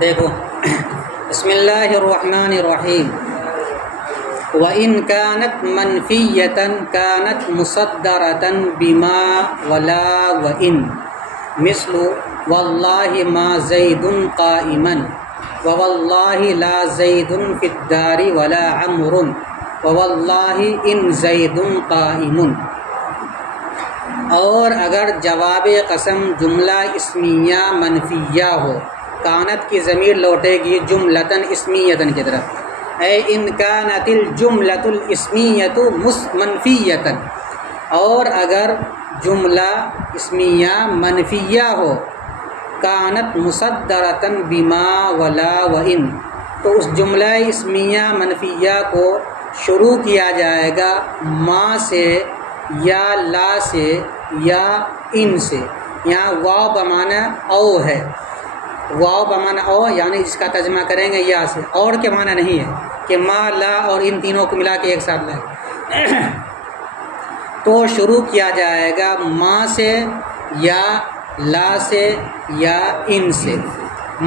دیکھو، بسم اللہ الرحمن الرحیم. وَإِنْ كَانَتْ مَنْفِيَّةً كَانَتْ مُصَدَّرَةً بِمَا وَلَا وَإِنْ مثل وَاللَّهِ مَا زَيْدٌ قَائِمًا وَوَاللَّهِ لَا زَيْدٌ فِي الدَّارِ وَلَا عَمْرٌ وَوَاللَّهِ إِنْ زَيْدٌ قَائِمٌ. اور اگر جواب قسم جملہ اسمیہ منفیہ ہو، کانت کی ضمیر لوٹے گی جملتاً اسمیتاً کی طرف. اے ان کانت الجملۃ الاسمیۃ منفیتاً، اور اگر جملہ اسمیہ منفیہ ہو، کانت مصدرتاً بما ولا وان، تو اس جملہ اسمیہ منفیہ کو شروع کیا جائے گا ما سے یا لا سے یا ان سے. یہاں واو بمعنی او ہے، واو بمعنی او یعنی جس کا ترجمہ کریں گے یا سے، اور کے معنی نہیں ہے کہ ما لا اور ان تینوں کو ملا کے ایک ساتھ لائیں. تو شروع کیا جائے گا ما سے یا لا سے یا ان سے.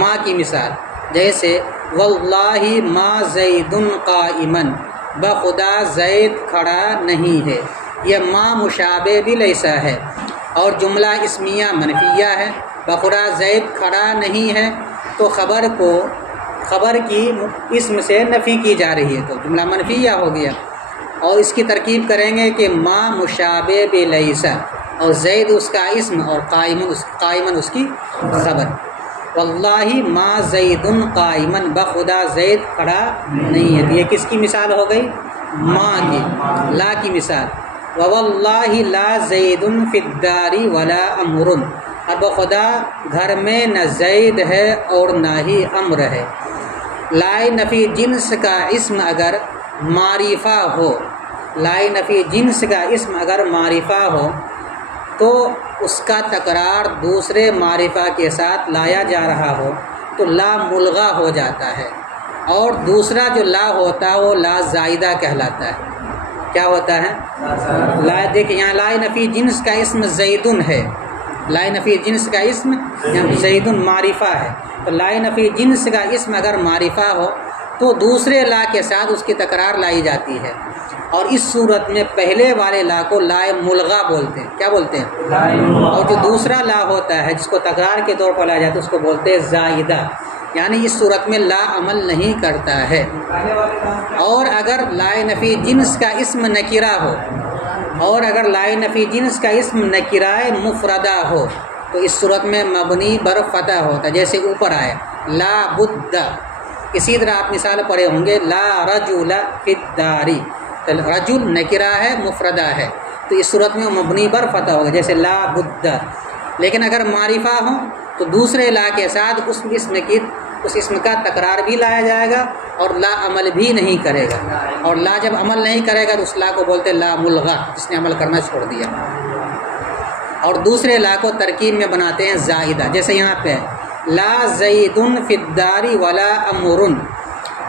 ما کی مثال جیسے واللہ ما زید قائما، بخدا زید کھڑا نہیں ہے. یہ ما مشابہ بھی لیسا ہے اور جملہ اسمیہ منفیہ ہے. بخدا زید کھڑا نہیں ہے تو خبر کی اسم سے نفی کی جا رہی ہے، تو جملہ منفیہ ہو گیا. اور اس کی ترکیب کریں گے کہ ما مشابہ بلیسا اور زید اس کا اسم اور قائمن اس کی خبر. واللہ ما زید قائمن، بخدا زید کھڑا نہیں ہے. یہ کس کی مثال ہو گئی؟ ما کی. لا کی مثال واللہ لا زید فی الدار ولا امر، اب خدا گھر میں نہ زید ہے اور نہ ہی امر ہے. لائے نفی جنس کا اسم اگر معرفہ ہو، لائے نفی جنس کا اسم اگر معرفہ ہو تو اس کا تکرار دوسرے معرفہ کے ساتھ لایا جا رہا ہو تو لا ملغا ہو جاتا ہے، اور دوسرا جو لا ہوتا ہے وہ لا زائدہ کہلاتا ہے. کیا ہوتا ہے؟ لا. دیکھیں یہاں لائے نفی جنس کا اسم زیدن ہے، لائے نفی جنس کا اسم زیدن معرفہ ہے. تو لائے نفی جنس کا اسم اگر معرفہ ہو تو دوسرے لا کے ساتھ اس کی تکرار لائی جاتی ہے، اور اس صورت میں پہلے والے لا کو لائے ملغا بولتے ہیں. کیا بولتے ہیں؟ اور جو دوسرا لا ہوتا ہے جس کو تکرار کے طور پر لایا جاتا ہے اس کو بولتے ہیں زائدہ، یعنی اس صورت میں لا عمل نہیں کرتا ہے. اور اگر لائے نفی جنس کا اسم نکرہ ہو، اور اگر لائے نفی جنس کا اسم نکرہ مفردہ ہو تو اس صورت میں مبنی بر فتح ہوتا ہے، جیسے اوپر آئے لا بد. اسی طرح آپ مثال پڑھے ہوں گے لا رجل فی الدار، رجل نکرہ ہے مفردہ ہے تو اس صورت میں مبنی بر فتح ہوگا جیسے لا بد. لیکن اگر معرفہ ہو تو دوسرے لا کے ساتھ اس اسم کا تکرار بھی لایا جائے گا اور لا عمل بھی نہیں کرے گا. اور لا جب عمل نہیں کرے گا تو اس لا کو بولتے لا ملغا، جس نے عمل کرنا چھوڑ دیا. اور دوسرے لا کو ترکیب میں بناتے ہیں زائدہ، جیسے یہاں پہ لا زیدن فی الدار ولا امرن.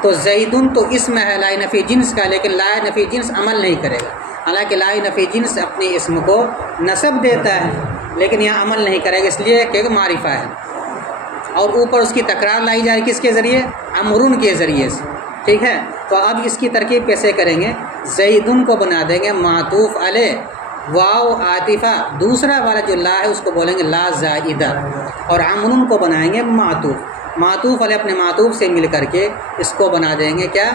تو زیدن تو اسم ہے لائے نفی جنس کا، لیکن لائے نفی جنس عمل نہیں کرے گا. حالانکہ لائے نفی جنس اپنے اسم کو نصب دیتا ہے لیکن یہاں عمل نہیں کرے گا، اس لیے کہ معرفہ ہے. اور اوپر اس کی تکرار لائی جائے کس کے ذریعے؟ امرن کے ذریعے سے. ٹھیک ہے، تو اب اس کی ترکیب کیسے کریں گے؟ زیدن کو بنا دیں گے معطوف علیہ، واو عاطفہ، دوسرا والا جو لا ہے اس کو بولیں گے لا زائدہ، اور امرن کو بنائیں گے معطوف. معطوف علیہ اپنے معطوف سے مل کر کے اس کو بنا دیں گے کیا؟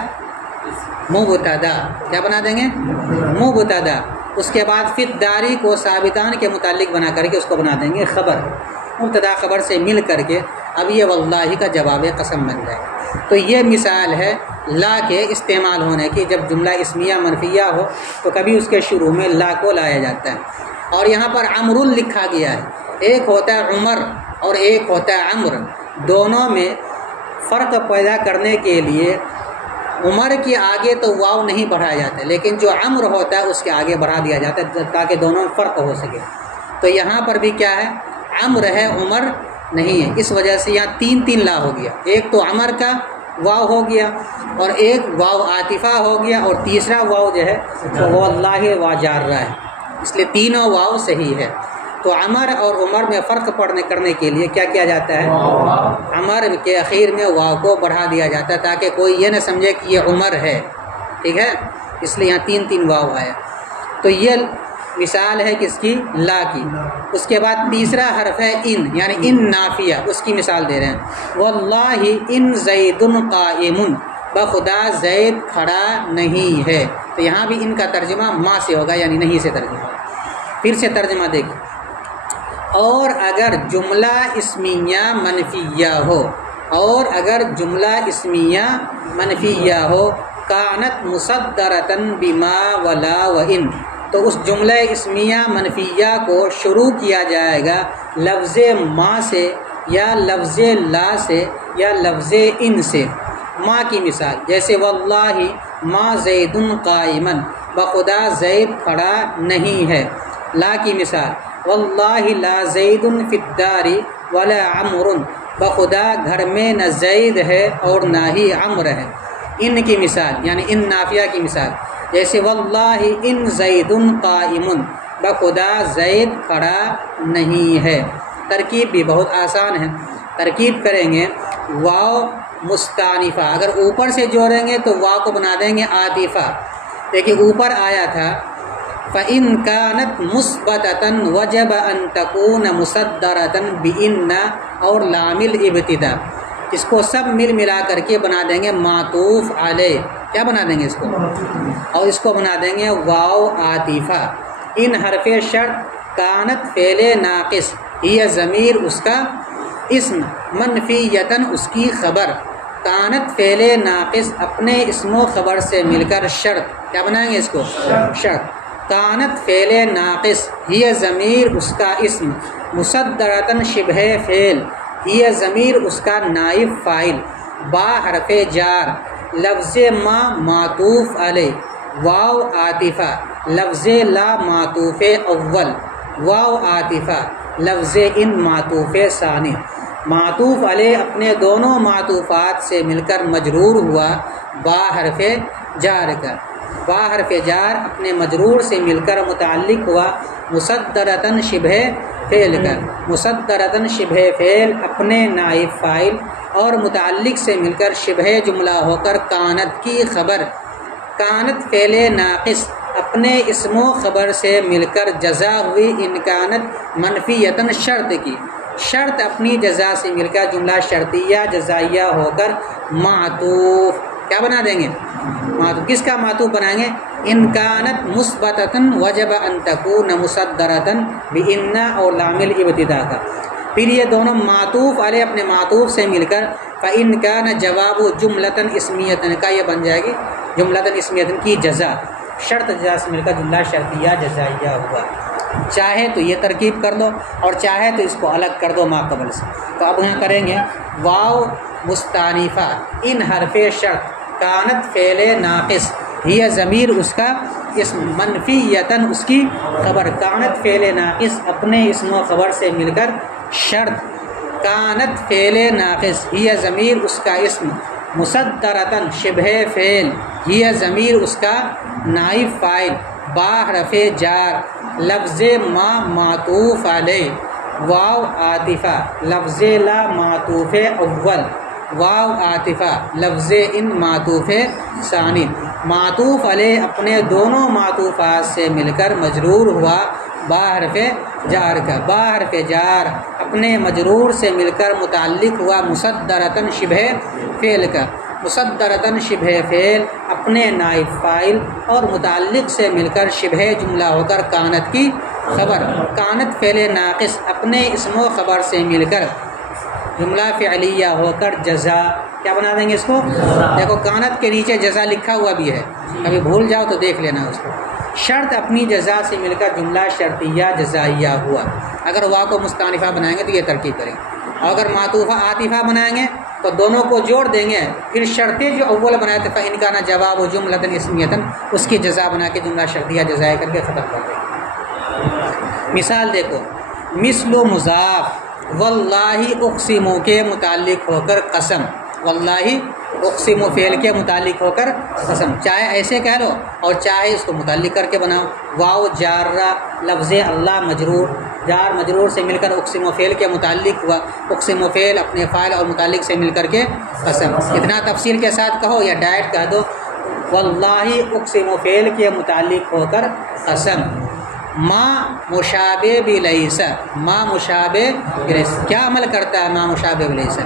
مبتدا. کیا بنا دیں گے؟ مبتدا. اس کے بعد فی الداری کو ثابتان کے متعلق بنا کر کے اس کو بنا دیں گے خبر. مبتدا خبر سے مل کر کے اب یہ واللہ کا جواب قسم بن جائے گا. تو یہ مثال ہے لا کے استعمال ہونے کی. جب جملہ اسمیہ منفیہ ہو تو کبھی اس کے شروع میں لا کو لایا جاتا ہے. اور یہاں پر امرن لکھا گیا ہے، ایک ہوتا ہے عمر اور ایک ہوتا ہے عمر. دونوں میں فرق پیدا کرنے کے لیے عمر کے آگے تو واو نہیں بڑھایا جاتا، لیکن جو عمر ہوتا ہے اس کے آگے بڑھا دیا جاتا ہے تاکہ دونوں میں فرق ہو سکے. تو یہاں پر بھی کیا ہے؟ عمر ہے، عمر نہیں ہے. اس وجہ سے یہاں تین لا ہو گیا. ایک تو عمر کا واو ہو گیا اور ایک واو عاطفہ ہو گیا اور تیسرا واو جو ہے وہ اللہ وا جار رہا ہے، اس لیے تینوں واو صحیح ہے. تو عمر اور عمر میں فرق کرنے کے لیے کیا کیا جاتا ہے؟ عمر کے اخیر میں واو کو بڑھا دیا جاتا ہے تاکہ کوئی یہ نہ سمجھے کہ یہ عمر ہے، ٹھیک ہے، اس لیے یہاں 3 واو آیا۔ تو یہ مثال ہے کس کی؟ لا کی۔ اس کے بعد تیسرا حرف ہے ان، یعنی ان نافیہ، اس کی مثال دے رہے ہیں، واللہ ان زید قائم، بخدا زید کھڑا نہیں ہے۔ تو یہاں بھی ان کا ترجمہ ما سے ہوگا، یعنی نہیں سے ترجمہ ہوگا۔ پھر سے ترجمہ دیکھیں، اور اگر جملہ اسمیہ منفیہ ہو، اور اگر جملہ اسمیہ منفیہ ہو، کانت مصدرتن بما ولا و ان، تو اس جملہ اسمیہ منفیہ کو شروع کیا جائے گا لفظ ما سے یا لفظ لا سے یا لفظ ان سے۔ ما کی مثال جیسے واللہ ما زید قائما، بخدا زید کھڑا نہیں ہے۔ لا کی مثال واللہ لا زید فی الدار ولا عمر، بخدا گھر میں نہ زید ہے اور نہ ہی عمر ہے۔ ان کی مثال یعنی ان نافیہ کی مثال جیسے واللہ ان زید قائم، بخدا زید کھڑا نہیں ہے۔ ترکیب بھی بہت آسان ہے، ترکیب کریں گے واو مستانفہ، اگر اوپر سے جوڑیں گے تو واو کو بنا دیں گے عاطفہ۔ دیکھیے اوپر آیا تھا فَإِن كَانَتْ مُثْبَتَةً وَجَبَ أَن تَكُونَ مُصَدَّرَةً بِإِنَّ اور لام الابتداء، اس کو سب ملا کر کے بنا دیں گے معطوف علیہ۔ کیا بنا دیں گے اس کو؟ اور اس کو بنا دیں گے واو عاطفہ۔ ان حرف شرط کانت فعل ناقص، یہ ضمیر اس کا اسم، منفیتاً اس کی خبر، کانت فعل ناقص اپنے اسم و خبر سے مل کر شرط، کیا بنائیں گے اس کو؟ شرط۔ کانت فعل ناقص، یہ ضمیر اس کا اسم، مصدرتاً شبہ فعل، یہ ضمیر اس کا نائب فاعل، با حرف جار، لفظ ما معطوف علیہ، واو عاطفہ، لفظ لا معطوف اول، واو عاطفہ، لفظ ان معطوف ثانی۔ معطوف علیہ اپنے دونوں معطوفات سے مل کر مجرور ہوا با حرف جار کا، با حرف جار اپنے مجرور سے مل کر متعلق ہوا مصدرتاً شبہ فعل کا، مصدرتاً شبہ فعل اپنے نائب فاعل اور متعلق سے مل کر شبہ جملہ ہو کر کانت کی خبر، کانت فعل ناقص اپنے اسم و خبر سے مل کر جزا ہوئی ان کانت منفیتاً شرط کی، شرط اپنی جزا سے مل کر جملہ شرطیہ جزائیہ ہو کر معطوف، کیا بنا دیں گے؟ معطوف۔ کس کا معطوف بنائیں گے؟ ان کانت مثبتاً وجب ان تکون مصدرتاً بإن اور لام الابتداء کا۔ پھر یہ دونوں معطوف علیہ اپنے معطوف سے مل کر فإن کان جواب جملةً اسمیۃ کا یہ بن جائے گی جملةً اسمیۃ کی جزا، شرط جزا سے مل کر جملہ شرطیہ جزائیہ ہوا۔ چاہے تو یہ ترکیب کر دو اور چاہے تو اس کو الگ کر دو ما قبل سے۔ تو اب یہاں کریں گے واو مستانفہ، ان حرف شرط کانت فعل ناقص، یہ ضمیر اس کا اسم، منفیتاً اس کی خبر، کانت فعل ناقص اپنے اسم و خبر سے مل کر شرط، کانت فعل ناقص یہ ضمیر اس کا اسم، مصدرتاً شبہ فعل یہ ضمیر اس کا نائب فاعل، با حرف جار، لفظ ما معطوف علیہ، واو عاطفہ، لفظ لا معطوف اول، واو عاطفہ، لفظ ان معطوف ثانی۔ معطوف علیہ اپنے دونوں معطوفات سے مل کر مجرور ہوا با حرف جار کا، با حرف جار اپنے مجرور سے مل کر متعلق ہوا مصدرتاً شبہ فعل کا، مصدرتاً شبہ فعل اپنے نائب فاعل اور متعلق سے مل کر شبہ جملہ ہو کر کانت کی خبر، کانت فعل ناقص اپنے اسم و خبر سے مل کر جملہ فعلیہ ہو کر جزا، کیا بنا دیں گے اس کو؟ دیکھو کانت کے نیچے جزا لکھا ہوا بھی ہے، کبھی بھول جاؤ تو دیکھ لینا اس کو۔ شرط اپنی جزا سے مل کر جملہ شرطیہ جزائیہ ہوا۔ اگر واو کو مستانفہ بنائیں گے تو یہ ترکیب کریں گے، اور اگر معطوفہ عاطفہ بنائیں گے تو دونوں کو جوڑ دیں گے، پھر شرطیں جو اول بنائے تھے فإن کان جواب جملةً اسمیۃً اس کی جزا بنا کے جملہ شرطیہ جزائیہ کر کے ختم کر دیں گے۔ مثال دیکھو، مثل مضاف، واللہ اقسم کے متعلق ہو کر قسم، واللہ اقسم فعل کے متعلق ہو کر قسم، چاہے ایسے کہہ لو اور چاہے اس کو متعلق کر کے بناؤ. واو جارہ لفظ اللہ مجرور، جار مجرور سے مل کر اقسم فعل کے متعلق ہوا، اقسم فعل اپنے فاعل اور متعلق سے مل کر کے قسم. اتنا تفصیل کے ساتھ کہو یا ڈائریکٹ کہہ دو واللہ اقسم فعل کے متعلق ہو کر قسم. ما مشابہ بلیس، ما مشابہ بلیس کیا عمل کرتا ہے؟ ما مشابہ بلیس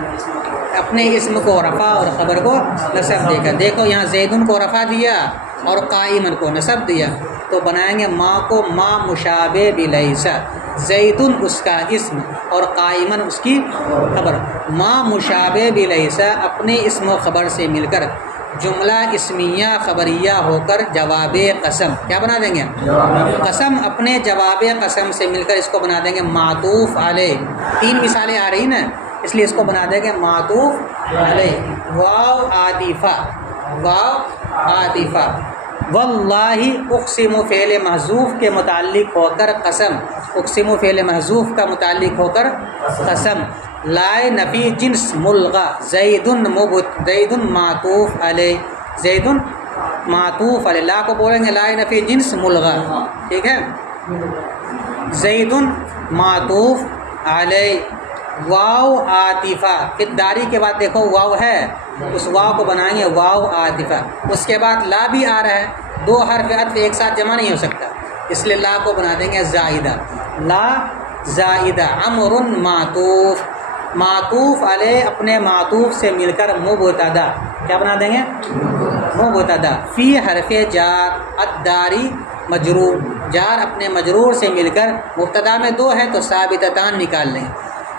اپنے اسم کو رفع اور خبر کو نصب دے کر. دیکھو یہاں زیدن کو رفع دیا اور قائمن کو نصب دیا، تو بنائیں گے ما کو ما مشابہ بلیس، زیدن اس کا اسم اور قائمن اس کی خبر. ما مشابہ بلیس اپنے اسم و خبر سے مل کر جملہ اسمیہ خبریہ ہو کر جواب قسم. کیا بنا دیں گے؟ قسم اپنے جواب قسم سے مل کر اس کو بنا دیں گے معطوف علیہ. 3 مثالیں آ رہی نا، اس لیے اس کو بنا دیں گے معطوف علیہ. واو عاطفہ، واو عاطفہ. واللہ اقسم فعل محذوف کے متعلق ہو کر قسم، اقسم فعل محذوف کا متعلق ہو کر قسم. لائے نفی جنس ملغا، زید معطوف علیہ، زید معطوف علیہ. لا کو بولیں گے لائے نفی جنس ملغا، ٹھیک ہے. زید معطوف علیہ. واو عاطفہ، پھر داری کے بعد دیکھو واو ہے، اس واو کو بنائیں گے واو عاطفہ. اس کے بعد لا بھی آ رہا ہے، 2 حرف عطف ایک ساتھ جمع نہیں ہو سکتا، اس لیے لا کو بنا دیں گے زائدہ. لا زائدہ. عمر معطوف، معطوف علیہ اپنے معطوف سے مل کر مبتدا. کیا بنا دیں گے؟ مبتدا. فی حرف جار الداری مجرور، جار اپنے مجرور سے مل کر مبتدا میں 2 ہیں تو ثابتتان نکال لیں.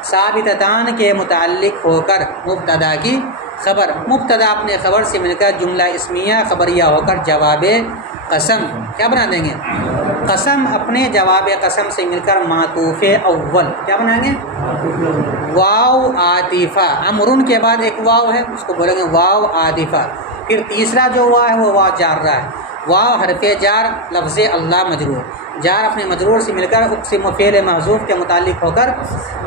ثابتتان کے متعلق ہو کر مبتدا کی خبر، مبتدا اپنے خبر سے مل کر جملہ اسمیہ خبریہ ہو کر جواب قسم. کیا بنا دیں گے؟ قسم اپنے جواب قسم سے مل کر معطوف اول. کیا بنائیں گے؟ واو عاطفہ. امرن کے بعد ایک واو ہے، اس کو بولیں گے واو عاطفہ. پھر تیسرا جو واو ہے وہ واو جار رہا ہے. واو حرف جار لفظ اللہ مجرور، جار اپنے مجرور سے مل کر اقسم فعل محذوف کے متعلق ہو کر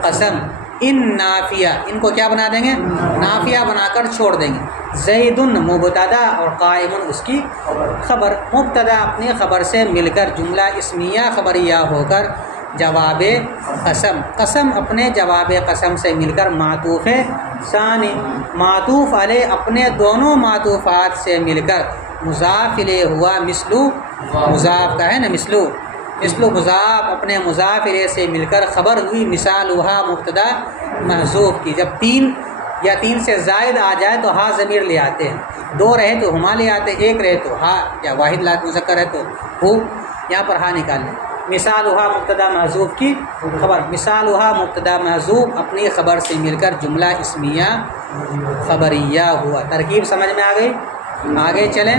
قسم. ان نافیہ، ان کو کیا بنا دیں گے؟ نافیہ بنا کر چھوڑ دیں گے. زیدن مبتدا اور قائمن اس کی خبر، مبتدا اپنی خبر سے مل کر جملہ اسمیہ خبریہ ہو کر جواب قسم. قسم اپنے جواب قسم سے مل کر معطوف ثانی. معطوف علیہ اپنے دونوں معطوفات سے مل کر مضاف الیہ ہوا مثلو، مضاف کا ہے نا مثلو، مثلو مضاف اپنے مضاف الیہ سے مل کر خبر ہوئی مثال ہوا مبتدا محذوف کی. جب 3 یا 3 سے زائد آ جائے تو ہا ضمیر لے آتے ہیں، 2 رہے تو ہما لے آتے، 1 رہے تو ہا، یا واحد لا مذکر ہے تو ہو، یہاں پر ہا نکال لیں. مثال ہوا مبتدا محذوف کی خبر، مثال ہوا مبتدا محذوف اپنی خبر سے مل کر جملہ اسمیہ خبریہ ہوا. ترکیب سمجھ میں آ گئی؟ آگے چلیں.